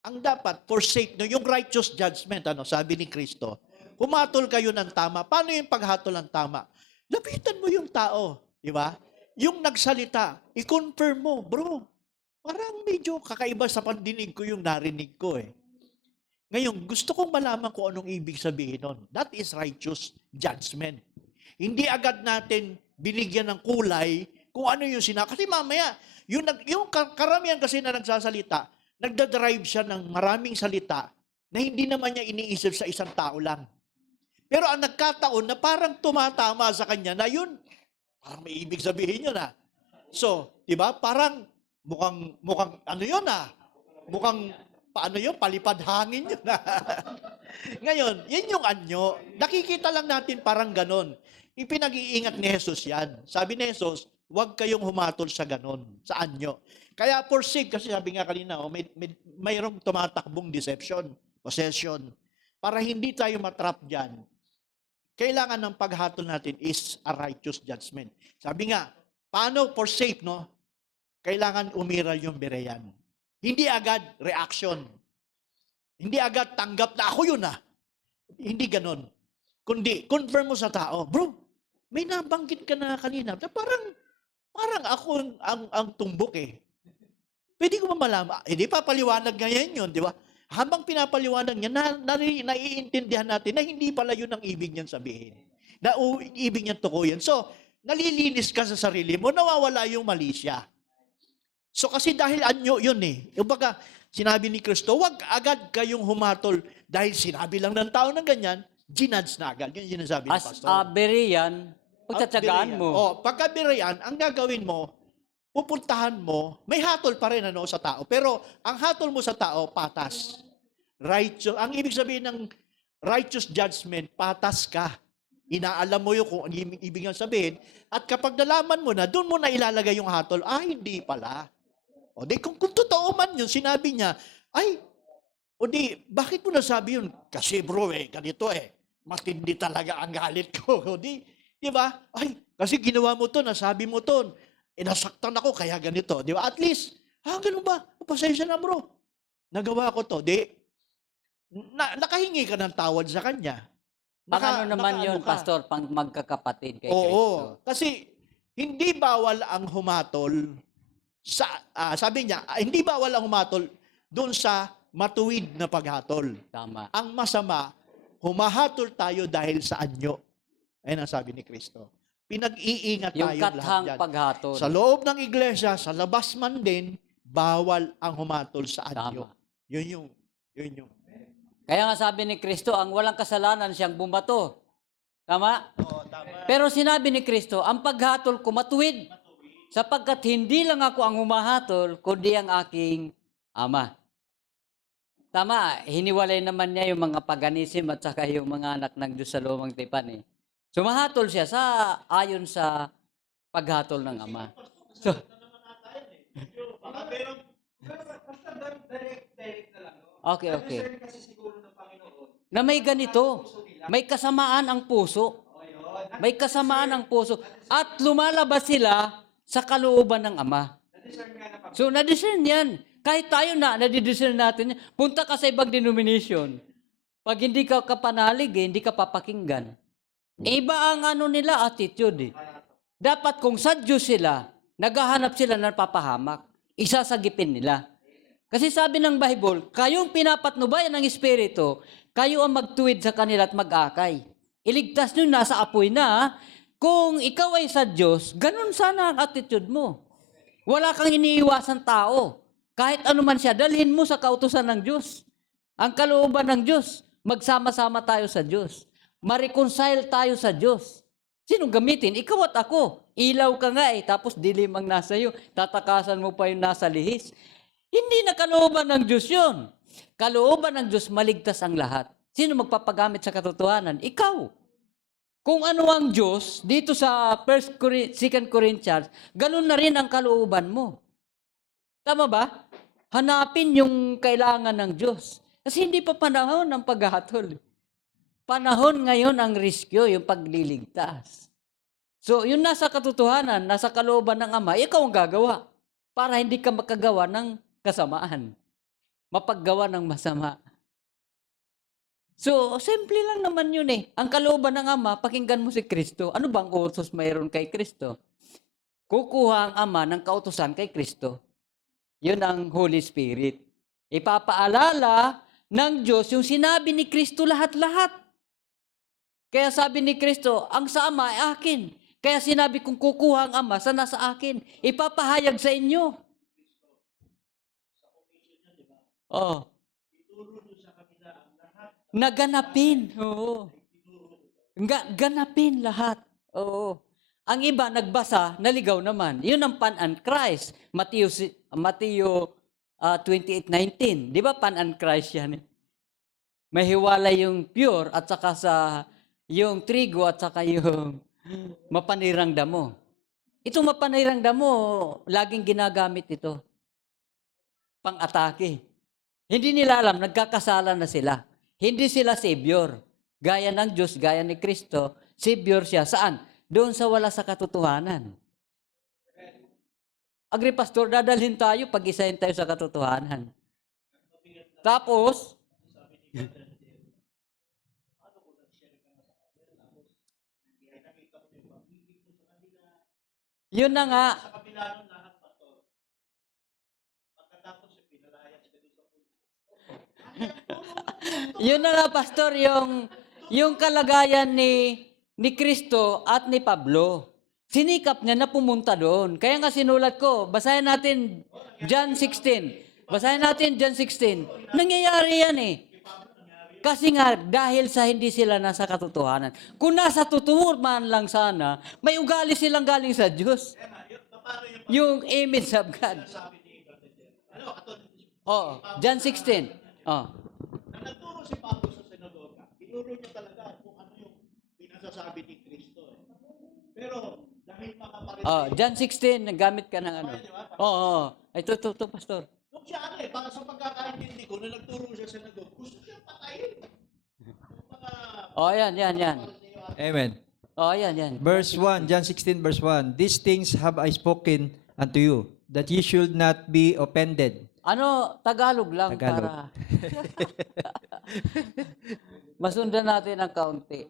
Ang dapat, forsake, no, yung righteous judgment, sabi ni Kristo, humatol kayo ng tama. Paano yung paghatol ng tama? Lapitan mo yung tao, di ba? Yung nagsalita, i-confirm mo, bro, parang medyo kakaiba sa pandinig ko yung narinig ko eh. Ngayon, gusto kong malaman kung anong ibig sabihin nun. That is righteous judgment. Hindi agad natin binigyan ng kulay kung ano yung Kasi mamaya, yung karamihan kasi na nagsasalita, nagdadrive siya ng maraming salita na hindi naman niya iniisip sa isang tao lang. Pero ang nagkataon na parang tumatama sa kanya na yun, parang may ibig sabihin yun So, di ba? Parang mukhang ano yun Mukhang paano yun? Palipad hangin yun Ngayon, yun yung anyo. Nakikita lang natin parang ganon. Ipinag-iingat ni Jesus yan. Sabi ni Jesus, huwag kayong humatol sa ganon, sa anyo. Kaya forsake, kasi sabi nga kanina, mayroong tumatakbong deception, possession. Para hindi tayo matrap dyan, kailangan ng paghatol natin is a righteous judgment. Sabi nga, paano forsake, no? Kailangan umiral yung bereyan. Hindi agad reaction. Hindi agad tanggap na ako yun Hindi ganon. Kundi, confirm mo sa tao, bro, may nabanggit ka na kanina. Parang ako ang tumbok eh. Pwede ko malaman. Hindi papaliwanag ngayon yun, di ba? Habang pinapaliwanag niya, naiintindihan natin na hindi pala yun ang ibig niyang sabihin. Na ibig niyang tukuyin. So, nalilinis ka sa sarili mo, nawawala yung malisya. So, kasi dahil anyo yun eh. Yung baga, sinabi ni Kristo, wag agad kayong humatol dahil sinabi lang ng tao na ganyan, ginudge na agad. Yun yung sinabi ni As Pastor. a Berean, pagtatsagaan mo. Pagka Berean, ang gagawin mo, pupuntahan mo, may hatol pa rin sa tao. Pero ang hatol mo sa tao, patas. Righteous. Ang ibig sabihin ng righteous judgment, patas ka. Inaalam mo yung kung ano yung ibig sabihin. At kapag nalaman mo na, doon mo na ilalagay yung hatol, hindi pala. Kung totoo man yun, sinabi niya, bakit mo nasabi yun? Kasi bro, ganito matindi talaga ang galit ko. Di ba? Kasi ginawa mo to, nasabi mo to. Nasaktan ako, kaya ganito. Di ba? At least, ganun ba? Pasensya na bro. Nagawa ko to. Nakahingi ka ng tawad sa kanya. Ano naman yun, Pastor, pang magkakapatid kay Kristo? Oo. Kasi, hindi bawal ang humatol sabi niya, hindi bawal ang humatol doon sa matuwid na paghatol. Tama. Ang masama, Humahatol tayo dahil sa anyo. Ayun ang sabi ni Kristo. Pinag-iingat Yung tayo lahat kathang dyan. paghatol. Sa loob ng iglesia, sa labas man din, bawal ang humatol sa anyo. Tama. Yun yung. Kaya nga sabi ni Kristo, ang walang kasalanan siyang bumato. Tama? Pero sinabi ni Kristo, ang paghatol ko matuwid. Sapagkat hindi lang ako ang humahatol, kundi ang aking Ama. Tama, hiniwalay naman niya yung mga paganism at saka yung mga anak ng Diyos sa lumang tipan eh. Sumahatol siya ayon sa paghatol ng Ama. So, okay. Na may ganito, may kasamaan ang puso. May kasamaan ang puso. At lumalabas sila sa kalooban ng Ama. So, na-discern yan. Kahit tayo na-discern natin yan. Punta ka sa ibang denomination. Pag hindi ka kapanalig, hindi ka papakinggan. Iba ang nila attitude. Dapat kung sa Diyos sila, naghahanap sila ng papahamak. Isasagipin nila. Kasi sabi ng Bible, kayong pinapatnubayan ng Espiritu, kayo ang magtuwid sa kanila at mag-akay. Iligtas nyo nasa apoy na, kung ikaw ay sa Diyos, ganun sana ang attitude mo. Wala kang iniiwasan tao. Kahit ano man siya, dalhin mo sa kautusan ng Diyos. Ang kalooban ng Diyos, magsama-sama tayo sa Diyos. Ma-reconcile tayo sa Diyos. Sinong gamitin? Ikaw at ako. Ilaw ka nga tapos dilim ang nasa iyo. Tatakasan mo pa yung nasa lihis. Hindi na kalooban ng Diyos yun. Kalooban ng Diyos, maligtas ang lahat. Sino magpapagamit sa katotohanan? Ikaw. Kung ano ang Diyos, dito sa 2 Corinthians, ganun na rin ang kalooban mo. Tama ba? Hanapin yung kailangan ng Diyos. Kasi hindi pa panahon ng paghatol. Panahon ngayon ang riskyo, yung pagliligtas. So, yun nasa katotohanan, nasa kalooban ng Ama, ikaw ang gagawa para hindi ka makagawa ng kasamaan. Mapaggawa ng masama. So, simple lang naman yun eh. Ang kalooban ng Ama, pakinggan mo si Kristo. Ano bang utos mayroon kay Kristo? Kukuha ang Ama ng kautusan kay Kristo. Yun ang Holy Spirit. Ipapaalala ng Diyos yung sinabi ni Kristo lahat-lahat. Kaya sabi ni Kristo, ang sa Ama ay akin. Kaya sinabi kong kukuha ang Ama sa nasa akin. Ipapahayag sa inyo. Oh. Naganapin. Oo. Ganapin lahat. Oo. Ang iba nagbasa, naligaw naman. Yun ang pan-and-Christ. Mateo 28:19. Di ba pan-and-Christ yan? May hiwalay yung pure at saka yung trigo at saka yung mapanirang damo. Itong mapanirang damo, laging ginagamit ito. Pang-atake. Hindi nila alam, nagkakasala na sila. Hindi sila savior. Gaya ng Diyos, gaya ni Kristo, savior siya. Saan? Doon sa wala sa katotohanan. Agri pastor, dadalhin tayo, pag-isahin tayo sa katotohanan. Tapos, yun na nga. Yun na nga, pastor, yung kalagayan ni Kristo at ni Pablo. Sinikap niya na pumunta doon. Kaya nga sinulat ko, basahin natin John 16. Basahin natin John 16. Nangyayari yan eh. Kasi nga, dahil sa hindi sila nasa katotohanan. Kung nasa totoo man lang sana, may ugali silang galing sa Diyos. Yung image of God. Oh, John 16. Oh. Nagturo si Pablo sa sinagoga, tinuro niya talaga kung ano yung pinasasabi ni Kristo. Pero dahil makaparin... Oh, John 16, naggamit ka ng ano. Oo. Ay, ito, pastor. Nung siya para sa pagkakaintindi ko, na nagturo siya sa sinagoga, gusto siya patayin. Oh, yan. Amen. Oh, yan. Verse 1, John 16 verse 1. These things have I spoken unto you, that ye should not be offended. Ano, Tagalog lang Tagalog. para masundan natin ang kaunti.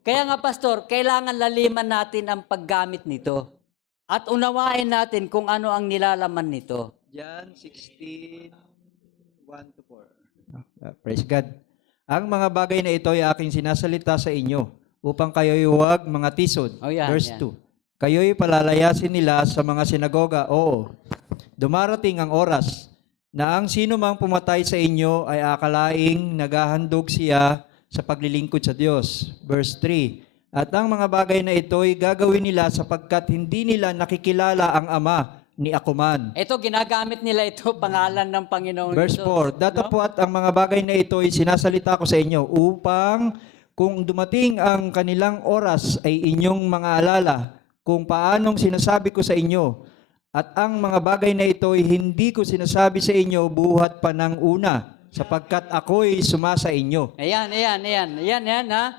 Kaya nga, pastor, kailangan laliman natin ang paggamit nito at unawain natin kung ano ang nilalaman nito. John 16, 1-4. Praise God. Ang mga bagay na ito ay aking sinasalita sa inyo upang kayo'y huwag mga tisod. Oh, yan, Verse yan. 2. Kayo'y palalayasin nila sa mga sinagoga. Oo, dumarating ang oras na ang sino mang pumatay sa inyo ay akalaing naghahandog siya sa paglilingkod sa Diyos. Verse 3. At ang mga bagay na ito ay gagawin nila sapagkat hindi nila nakikilala ang Ama ni Akuman. Ito, ginagamit nila ito, pangalan ng Panginoon. Verse Jesus. 4, datapwat ang mga bagay na ito ay sinasalita ko sa inyo upang kung dumating ang kanilang oras ay inyong mga alala kung paanong sinasabi ko sa inyo. At ang mga bagay na ito ay hindi ko sinasabi sa inyo buhat pa ng una sapagkat ako'y sumasa inyo. Ayan, ha?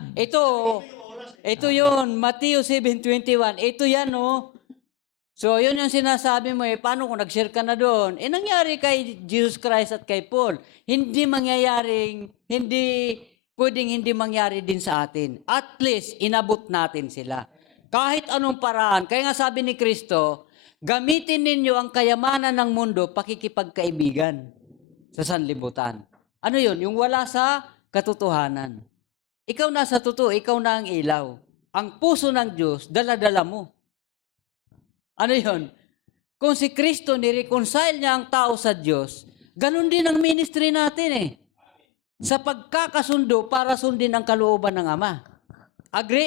Ito yun, Matthew 7:21. Ito yan, oh. So, yun yung sinasabi mo, paano kung nag-share ka na doon? Nangyari kay Jesus Christ at kay Paul. Hindi pwedeng hindi mangyari din sa atin. At least, inabot natin sila. Kahit anong paraan. Kaya nga sabi ni Kristo, gamitin ninyo ang kayamanan ng mundo, pakikipagkaibigan sa sanlibutan. Ano yun? Yung wala sa katotohanan. Ikaw na sa totoo, ikaw na ang ilaw. Ang puso ng Diyos, dala-dala mo. Ano yun? Kung si Kristo nireconcile niya ang tao sa Diyos, ganun din ang ministry natin eh. Sa pagkakasundo para sundin ang kalooban ng Ama. Agree?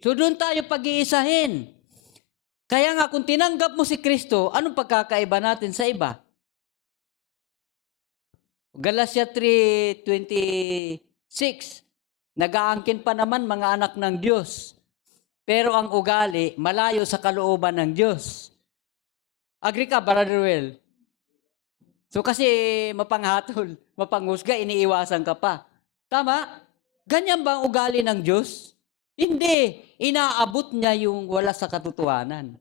So doon tayo pag-iisahin. Kaya nga kung tinanggap mo si Kristo, anong pagkakaiba natin sa iba? Galatia 3:26. Nag-aangkin pa naman mga anak ng Diyos. Pero ang ugali, malayo sa kalooban ng Diyos. Agree ka, Brother Will? So kasi mapanghatol, mapanghusga, iniiwasan ka pa. Tama? Ganyan ba ang ugali ng Diyos? Hindi. Inaabot niya yung wala sa katotohanan.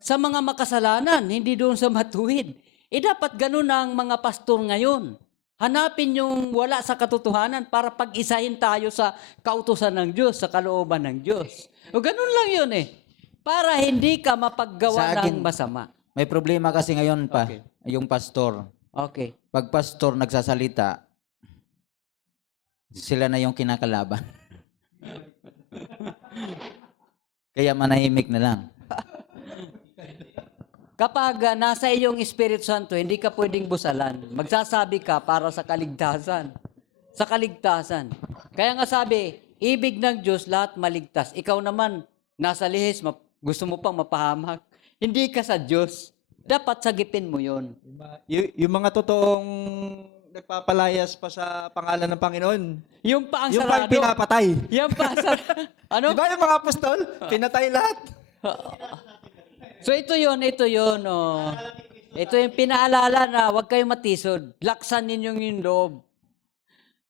Sa mga makasalanan, hindi doon sa matuwid. Dapat ganun ang mga pastor ngayon. Hanapin yung wala sa katotohanan para pag-isahin tayo sa kautusan ng Diyos, sa kalooban ng Diyos. O ganun lang yun eh. Para hindi ka mapaggawa Sa akin, ng masama. May problema kasi ngayon pa, Okay. yung pastor. Okay. Pag pastor nagsasalita, sila na yung kinakalaban. Kaya manahimik na lang. Kapag nasa iyong Espiritu Santo, hindi ka pwedeng busalan. Magsasabi ka para sa kaligtasan. Sa kaligtasan. Kaya nga sabi, ibig ng Diyos lahat maligtas. Ikaw naman, nasa lihis, gusto mo pang mapahamak. Hindi ka sa Diyos. Dapat sagipin mo yon. Yung mga totoong nagpapalayas pa sa pangalan ng Panginoon, Yung pa ang yung pang sarado. pinapatay. Yung pa ang sarado. Ano? Di ba yung mga apostol? Pinatay lahat. So ito yun. Oh. Ito yung pinaalala na huwag kayong matisod. Laksan ninyong yung loob.